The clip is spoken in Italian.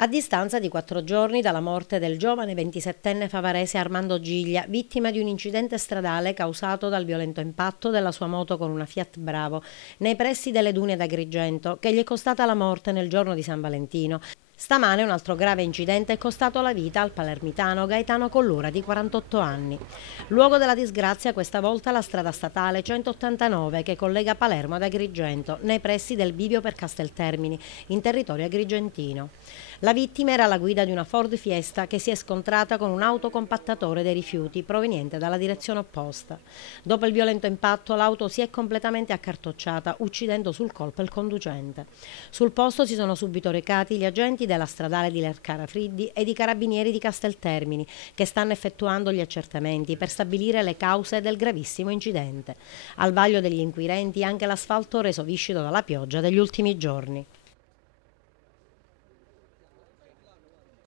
A distanza di 4 giorni dalla morte del giovane 27enne favarese Armando Giglia, vittima di un incidente stradale causato dal violento impatto della sua moto con una Fiat Bravo nei pressi delle dune d'Agrigento, che gli è costata la morte nel giorno di San Valentino. Stamane un altro grave incidente è costato la vita al palermitano Gaetano Collura, di 48 anni. Luogo della disgrazia questa volta la strada statale 189 che collega Palermo ad Agrigento, nei pressi del bivio per Casteltermini, in territorio agrigentino. La vittima era alla guida di una Ford Fiesta che si è scontrata con un autocompattatore dei rifiuti proveniente dalla direzione opposta. Dopo il violento impatto l'auto si è completamente accartocciata, uccidendo sul colpo il conducente. Sul posto si sono subito recati gli agenti della stradale di Lercara Friddi e i carabinieri di Casteltermini, che stanno effettuando gli accertamenti per stabilire le cause del gravissimo incidente. Al vaglio degli inquirenti anche l'asfalto reso viscido dalla pioggia degli ultimi giorni.